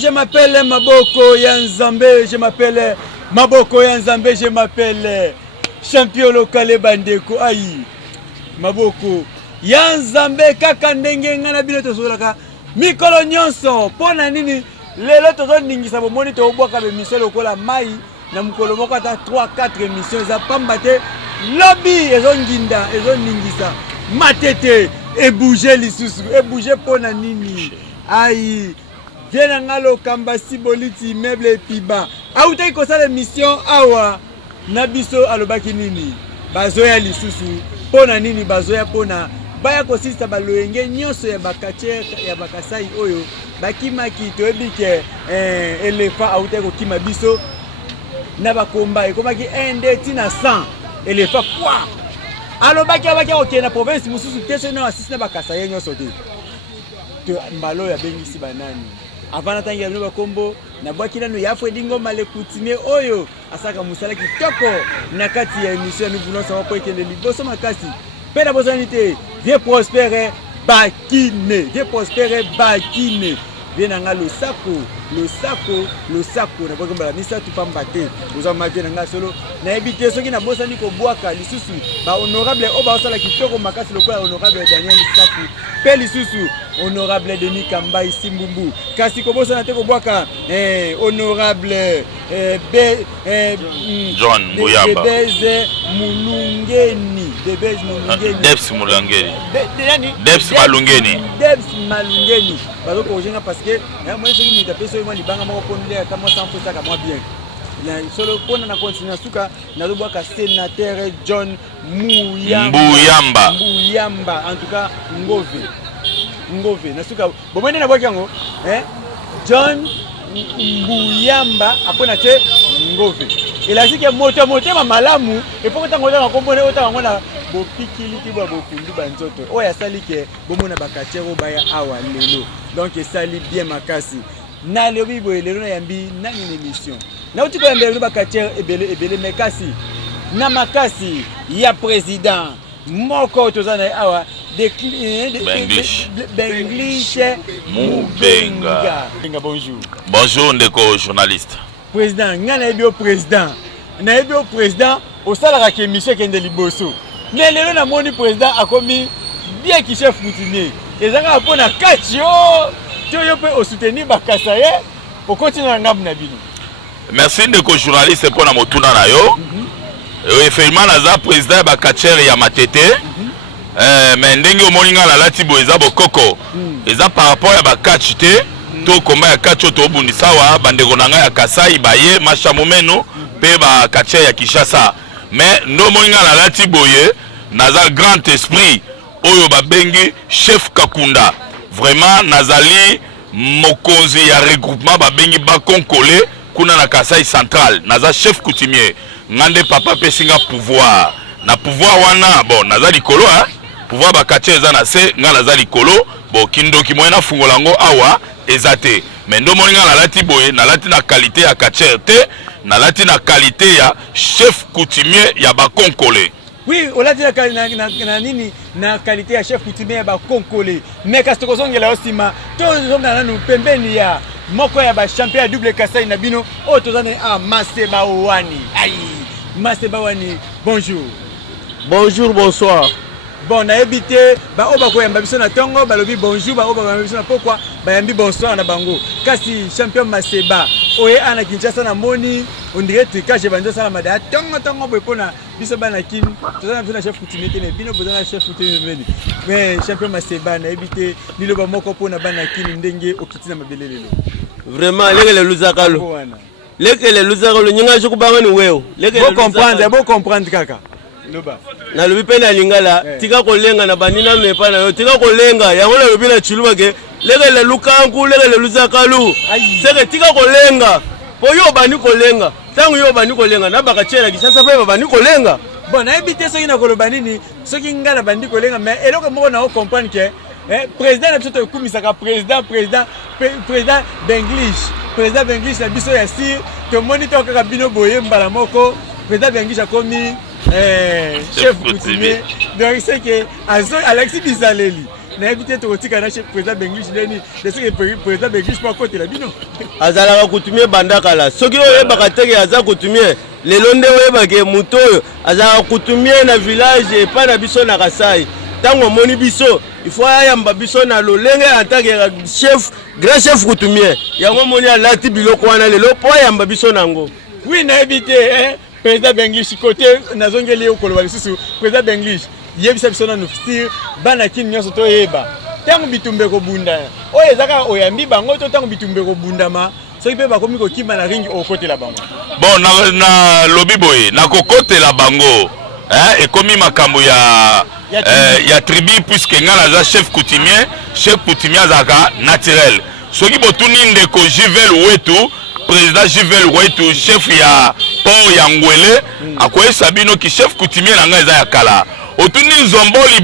je m'appelle Maboko Yanzambe, je m'appelle Maboko Yanzambe, je m'appelle champion local bandeko ayi Maboko Yanzambe kaka ndenge ngana bino tozolaka mikolo nyonso pona nini lelo tozoningisa bomoni to obwaka be mission lokola mai na mukolo moko ata 3-4 émissions za pamba te lobby ezonginda ezoningisa matete e bouger lisusu e bouger pona nini ayi viena ngalo kamba siboliti meuble piba autai kosala mission awa na biso alobaki nini bazoya lisusu pona nini bazoya pona baya kosisa baloyenge nyonso ya bakacher ya bakasai oyo bakimaki toyebike elephant autai kokima biso na bakomba ekomaki 1 tina 100 elephant kwa alobaki abaki okende na province mususu te na asisi na bakasai nyonso te to mbalo ya bengisi banani avant tangi ya bino kombo na bwaki nanu ya Fredingo malekutime oyo asaka musala kitoko na kati ya émission nous voulons savoir pour ekende liboso makasi pe na bozanité vie prospère bakine vie prospère bakine viena nga le sako na bokomba la misa tu pamba te bozama viena nga solo na ebité soki na bosani ko bwaka lisusu ba honorable o ba osala kitoko makasi lokola honorable Daniel Saku pe lisusu honorable Denis Kambai Simbumbu kasi ko bosana te ko bwaka honorable John Muyamba Debeze Mulungeni Debs Mulungeni Debs Malungeni bazo ko jenga parce que moi soki mi taper soki moi libanga moko pondele kama sans ça ka moi bien na solo pona na continuer suka na zo bwaka sénateur John Muyamba en tout cas ngove na suka bomene na bwaki yango John Muyamba apona te ngove elaziki moto ma malamu epo tango za kombone otanga ngona bopikiliki ba bokundu banzoto oya salike bomona bakachero baya awa lelo donc sali bien makasi na lobi boyelelo na yambi na une émission na uti ko yambe bakachero ebele makasi na makasi ya président moko tozana awa Benglish Mubenga. Bonjour ndeko journaliste. Président, ngana ebio président. Na ebio président au salaka ke émission kende liboso. Mais lelo na moni président akomi bien ki chef routinier. Ezanga pona katio. Toyo pe au soutenir bakasaye au continuer ngam na bino. Merci ndeko journaliste pona motuna na yo. Effectivement naza président bakacher ya matete. Mais ndenge omoninga la lati bo eza bokoko eza par rapport ya bakatch te to komba ya katcho to bundisa wa bandeko nanga ya Kasai baye masha momeno pe ba katche ya Kinshasa mais ndo moninga la lati boye naza grand esprit oyo babengi chef Kakunda vraiment nazali mokonzi ya regroupement babengi bakonkole kuna na Kasai central naza chef coutumier ngande papa pesinga pouvoir na pouvoir wana bon naza likolo pouvoir bakache eza na se nga naza likolo bo kindoki moyena fungolango awa ezate mais ndo moninga na lati boye na lati na qualité ya kache te na lati na qualité ya chef coutumier ya bakonkole. Oui, on l'a dit na qualité ya chef coutumier ya bakonkole mais kasi tokozongela osima tozonga nanu pembeni ya moko ya ba champion ya double Kasai na bino o tozane Maseba Wani. Aïe, Maseba Wani, bonjour. Bonjour, bonsoir. Bon, na ebité ba oba ko yamba biso na tongo ba lobi bonjour ba oba ko yamba biso na pourquoi ba yambi bonsoir na bango. Kasi champion Maseba oye ana Kinshasa na moni on dirait que quand je banjo sala mada tongo bo pona biso bana kin tozana biso na chef coutumier ne bino bozana chef coutumier mais champion Maseba na ebité liloba moko pona bana kin ndenge okitina mabelelelo. Vraiment lekele luzakalo. Lekele luzakalo nyinga jukubanga ni weo. Lekele comprendre kaka. Na lobi pe na lingala tika kolenga na banina nepa na yo tika kolenga yango na lobi na chiluba ke lekele lukanku lekele luzakalu seke tika kolenga po yo bani kolenga tangu yo bani kolenga na bakachela Kinshasa pe bani kolenga bon na ebité soki na koloba nini soki ngala bandi kolenga mais eloko moko na comprendre que président na biso to kumisaka président Benglish na biso ya si to monitor kaka bino boye mbala moko président Benglish akomi chef coutumier donc c'est que Alexis Bizaleli na éviter de retirer chez président Benglish Leni de ce que président Benglish pas côté la bino azala coutumier bandaka la soki oye bakateke aza coutumier lelo nde oye bake muto azala coutumier na village pas na biso na Kasai tango moni biso il faut ayamba biso na lolenge attaque chef grand chef coutumier yango moni alati biloko wana lelo po ayamba biso nango oui na éviter président Benglish côté nazongeli okoloba lisusu président Benglish yebisa biso na nuftir bana kin nyonso to yeba tango bitumbe ko bunda oyo ezaka oyambi bango to tango bitumbe ko bundama soki pe bakomi ko kimba na ringi okotela bango bon na lobi boye na kokotela bango ekomi makambo ya tribu puisque ngala za chef coutumier azaka naturel soki botuni ndeko Juvel Wetu président Juvel Wetu chef ya port ya Ngwele akoyesa bino ki chef coutumier na ngai za ya kala otuni Nzomboli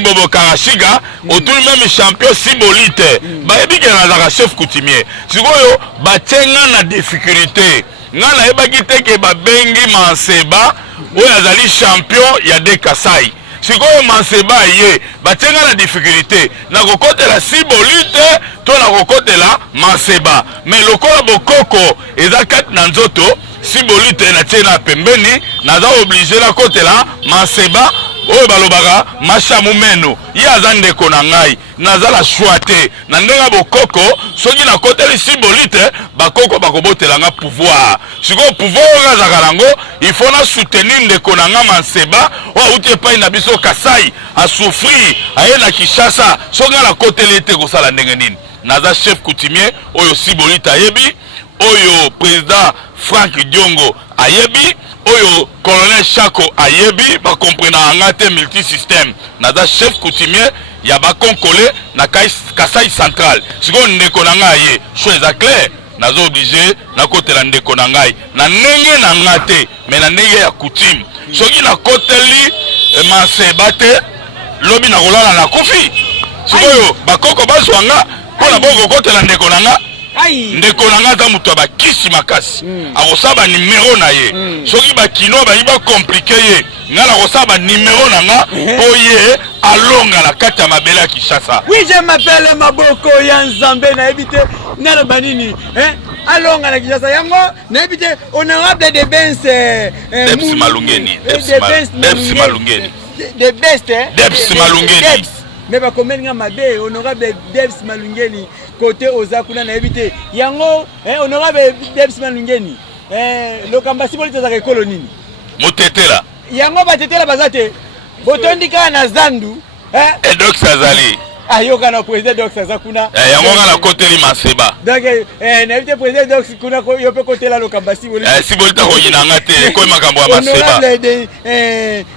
Bobo Karashiga otuni même champion Sibolite bayebi ke na chef coutumier sikoyo batenga na difficulté nga na yebaki te ke babengi Manseba oyo azali champion ya de Kasai sikoyo Manseba ye batenga na difficulté na kokotela Sibolite to na kokotela Manseba mais lokola bokoko eza kati na nzoto Sibolite na tie na pembeni naza obligé la kotela Manseba oyo balobaka mashamu meno ye aza ndeko na ngai naza la choite na ndenga bokoko soki na koteli Sibolite bakoko bakobotela nga pouvoir sikoyo pouvoir oyo azaka nango il faut na soutenir ndeko na nga Manseba oyo auti epai na biso Kasai asouffrir aye na Kinshasa soki nga na koteli ete kosala ndenge nini naza chef coutumier oyo Sibolite ayebi oyo président Frank Diongo ayebi oyo colonel Chako ayebi ba comprendre ngate multisystème naza chef coutumier ya ba konkole na Kasai central siko ndeko na ngai ye chose est clair nazo obligé na kotela ndeko na ngai na ndenge na ngate mais na ndenge ya coutume soki na koteli Manseba te lobi na kolala na kofi sikoyo bakoko bazwanga pona bongo kotela ndeko na ngai ndeko na nga za mutu abakisi makasi akosaba numero na ye soki bakino bayiba komplike ye nga nakosaba numero na nga po ye alonga na kati ya mabele ya Kinshasa. Oui, je m'appelle Maboko ya Nzambe na ebite nalo banini alonga na Kinshasa yango na ebite honorable de Benz Debs Malungeni Debs Malungeni Debs Malungeni mais ba komenga mabe honorable Debs Malungeni côté Ozakuna na ebite yango honorable Debs Malungeni lokamba Sibolite za ekolo nini motetela yango batetela bazate botondika na zandu Dox azali ayoka na président Dox azakuna yango nga na koteli Manseba donc na ebite président Dox kuna ko yope kotela lokamba Sibolite Sibolite ko yina ngate ko makambo ya Manseba honorable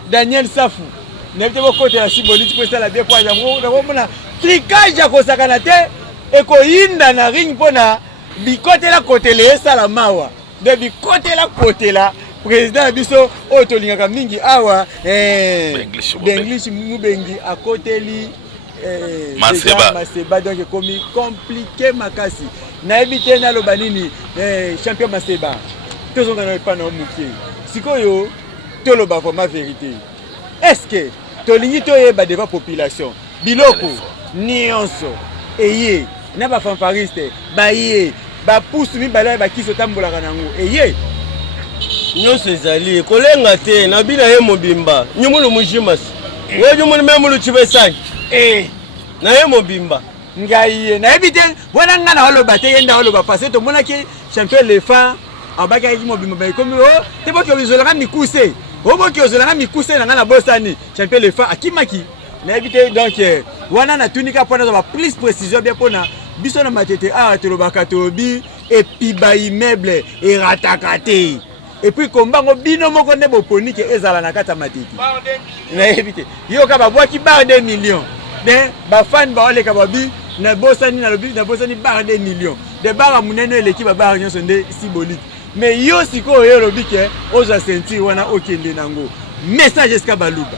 Daniel Safu na ebite bokotela Sibolite ko sala bien kwa yango mona tricage akosakana te ekoyinda na ring pona bikotela kotele esala mawa de bikotela kotela président biso oyo tolingaka mingi awa Benglish Mubengi akoteli Manseba donc ekomi compliqué makasi nayebi te naloba nini champion Manseba tozonga na epana omuke sikoyo toloba vraiment vérité est-ce que tolingi toyeba devant population biloko nyonso eye na ba fanfariste baye ba pousse mibala ba kiso tambolaka nango eye nyonso ezali kolenga te na bina ye mobimba nyumulu mujimasi we nyumulu memulu chibesani na ye mobimba ngai na ebite wana ngana holoba te yenda holoba parce que to monaki champion lefa abaka ki mobimba ba komi o te boki ozolanga mikuse o boki ozolanga mikuse na ngana bosani champion lefa akimaki na ebite donc wana na tunika pona za plus précision bien pona biso na matete a tolobaka tobi et puis ba immeuble et ratakate et puis kombango bino moko ne boponike ezala na kata matete na ebite yo ka babwaki bar 2 millions de ba fan ba ole ka babi na bosani na lobi na bosani bar 2 millions de bar munene eleki ba bar nyonso nde Sibolite mais yo siko yo lobi ke oza sentir wana okende nango message eska baluba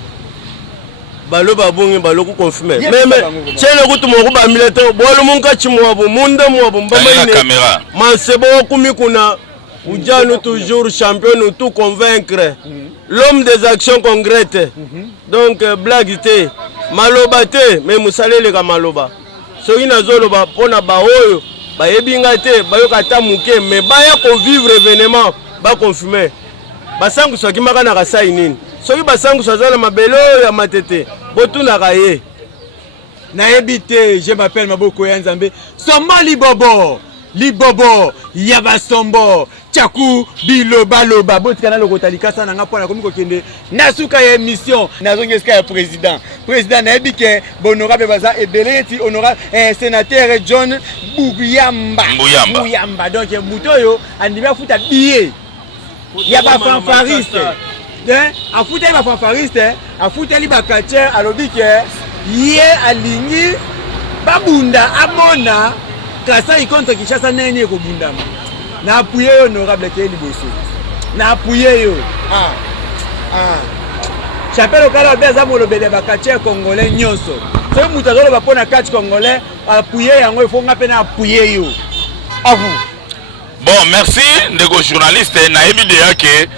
baloba bonge baloko confirmer mais chele kutumo kuba milete bolo munka chimwabo munda mwabo mbamaine caméra Manseba okumi kuna ujano toujours champion nous tout convaincre l'homme des actions concrètes donc blague te maloba te mais musalele ka maloba soki nazoloba pona ba oyo bayebinga te bayoka ta muke mais baya ko vivre événement ba confirmer basangu soki maka na kasai nini soki basangu sazala mabelo ya matete botuna kaye nayebi te. Je m'appelle Maboko ya Nzambe Sombo libobo ya basombo Tchaku bilobaloba botikana lokota likasa nanga pona komi kokende nasuka ya émission nazongeska ya président nayebi ke honorable baza ebeleti honorable sénateur John Buyamba donc mutoyo andimi afuta billet ya ba fanfariste afuta ba fanfariste afuta li ba catcher alobi ke ye alingi babunda amona Kasai contre Kinshasa nene ko bundama na appuyer honorable Keli Bosso na appuyer yo chapelle okala beza molobele bakatche congolais nyonso so mutazolo bapona catch congolais appuyer yango ifo nga pena appuyer yo à vous. Bon, merci ndeko journaliste na ebide yake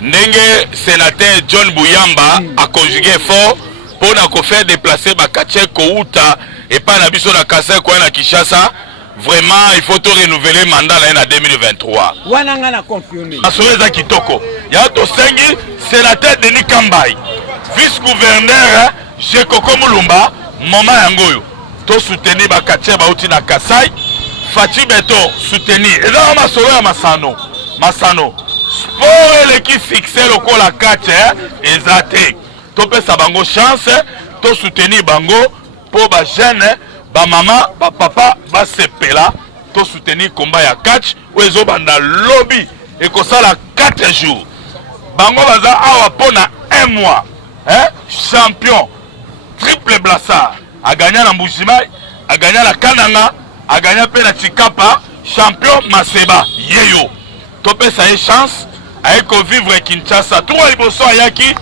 ndenge sénateur John Buyamba a conjugué fort pour na faire déplacer bakatche ko uta et pas na biso na Kasai ko na Kinshasa. Vraiment, il faut tout renouveler le mandat en 2023. Wananga na confirmé. Asoeza kitoko. Ya to sengi sénateur Denis Kambai, vice-gouverneur Jekoko Mulumba, mama yangoyo. To soutenir bakatche bauti na Kasai, Fati Beto soutenir. Et là Masano. Sport l'équipe fixée le col à 4 ezate. To pe sa bango chance, to soutenir bango pour ba jeune ba maman, ba papa, ba sepela, to soutenir combat ya catch, ou ezo banda lobby, et comme ça la 4 jours. Bango baza awa pona 1 mois, hein? Champion, triple blassard, a gagné la Mbujimai, a gagné la Kananga, a gagné la Chikapa, champion Maseba, yeyo. Topé ça y chance, a vivre Kinshasa, tout le bosso ayaki,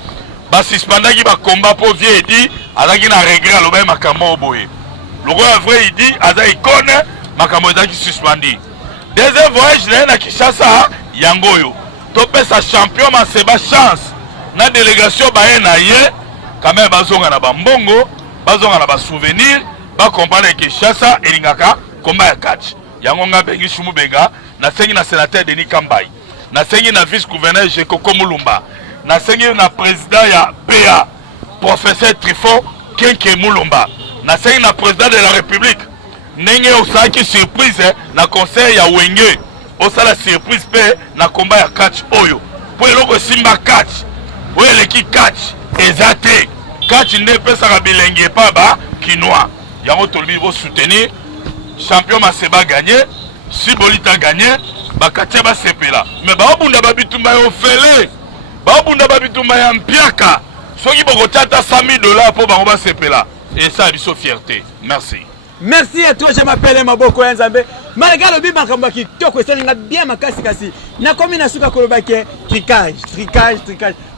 ba suspendaki ba combat pour vieux dit, alaki na regret à l'obé makamo boye. Le roi vrai il dit aza icône makamoda qui suspendi. Deuxième voyage na Kinshasa yangoyo. Topé sa champion Maseba chance. Na délégation baye na ye quand même bazonga na bambongo, bazonga na ba souvenir, ba comprendre Kinshasa elingaka combat ya catch. Yango nga bengi Shumu Benga na sengi na sénateur Denis Kambai. Na sengi na vice-gouverneur Jekoko Mulumba. Na sengi na président ya PA professeur Trifon Kenke Mulumba. Na sengi na président de la République ndenge osaki surprise na conseil ya Wenge osala surprise pe na combat ya catch oyo po eloko simba catch oyo eleki catch ezate catch nde pesaka bilenge pa ba kinois yango tolobi bo soutenir champion Maseba gagné Sibolita gagné bakatya ba sepela mais ba obunda ba bitumba yo fele ba obunda ba bitumba ya mpiaka soki boko tata $100,000 po bango ba sepela. Et ça a une fierté. Merci. Merci à toi, je m'appelle Maboko ya Nzambe. Malgré le bima kamba ki toko esalinga bien makasi kasi. Na komi na suka kolobake tricage.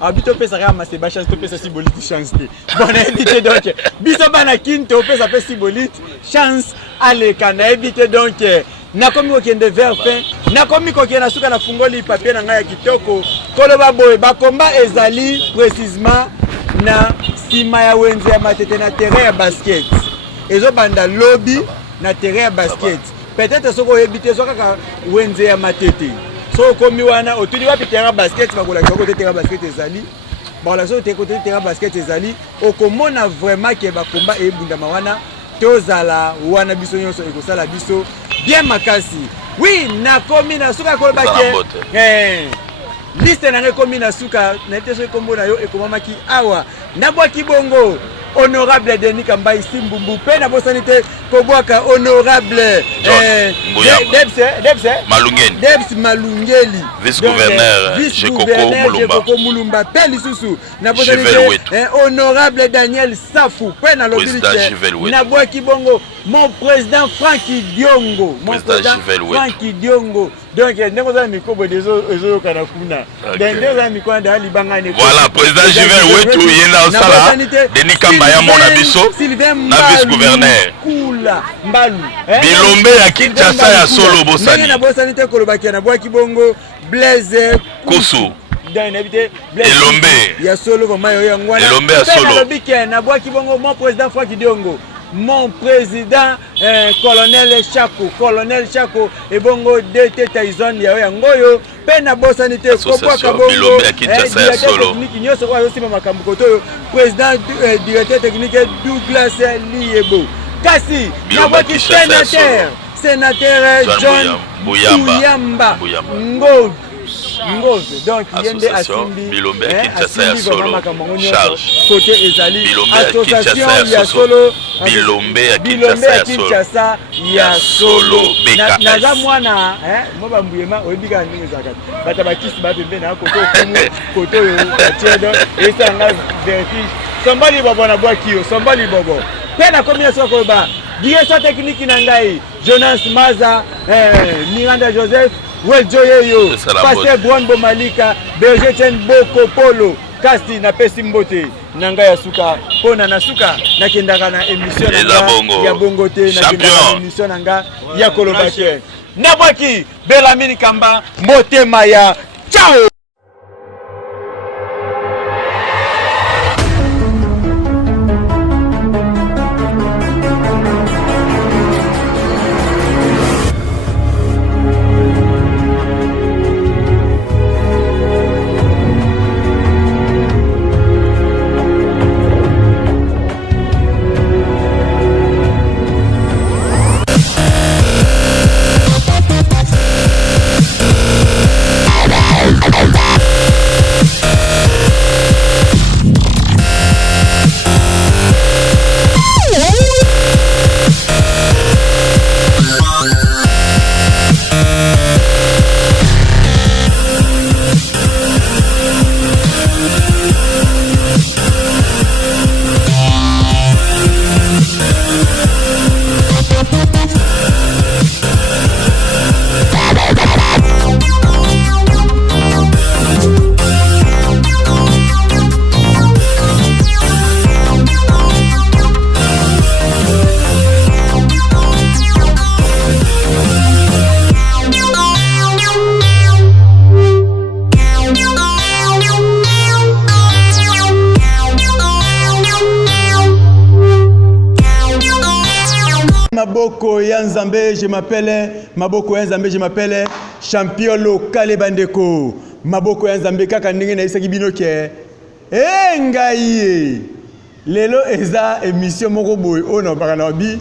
Abito pesa kama Maseba chance to pesa Sibolite chance te. Bon éviter donc. Biso bana kin to pesa pesa Sibolite chance ale kana éviter donc. Na komi kokende vers fin. Na komi kokende suka na fungoli papier na ngaya kitoko. Koloba boy ba combat ezali précisément na sima ya wenze ya matete na terrain ya basket. Ezo banda lobby na terrain ya basket. Peut-être soko yebite soka ka wenze ya matete. So komi wana otuli wapi terrain ya basket bakola côté terrain ya basket ezali. Ba la so te côté terrain ya basket ezali. Okomona vraiment ke ba combat e bundama wana tozala wana biso nyonso ekosala biso bien makasi. Oui, na komi na soka koloba ke liste na komi na suka na teso kombo na yo ekomamaki awa nabwaki bongo honorable Denis Kambai Simbumbu pe na bosanité kobwaka honorable Debs Malungeli vice-gouverneur Jekoko Mulumba pe lisusu na bosanité honorable Daniel Safu pe na lobby nabwaki bongo mon président Franky Diongo donc ndeko za mikobo dezo kana kuna ndeko za mikanda libangane voilà président Jivel Wetu yenda osala Denis Kambaya mona biso na vice-gouverneur kula mbalu bilombe ya Kinshasa ya solo bosani na bosanité kolobaki na bwaki bongo Blaise Kusu président inhabité Elombe ya solo comme yo ngwana Elombe ya solo na bike na bwa kibongo mon président Franck Diongo mon président colonel Chako et bongo DT Tyson ya ngoyo pe na bosani te kopwa kabongo directeur technique nyoso kwa yosi makambo koto président directeur technique Douglas Liebo kasi na bwa ki sénateur John Bouyamba Ngove donc yende asimbi Bilombe ya Kinshasa ya solo charge côté ezali association ya solo Bilombe ya Kinshasa ya solo naza mwana mo bambuyema oyebika ndenge zakati bata bakisi bapembe na koto yo tiedo esanga vertige sombali bobo na bwakio sombali bobo pe na combinaison ko ba direction technique na ngai Jonas Maza Miranda Joseph Weljoyeyo Pasteur Bwanbo Malika Berger Chen Boko Polo Kasti na pesi mbote nanga ya suka pona na suka nakendaka na émission ya bongo te na émission nanga ya kolobake nabwaki Belamini Kamba motema ya ciao. Maboko ya Nzambe, je m'appelle champion local bandeko. Maboko ya Nzambe kaka ndenge na isaki binoke. Ngai lelo eza émission moko boy ona bakana bi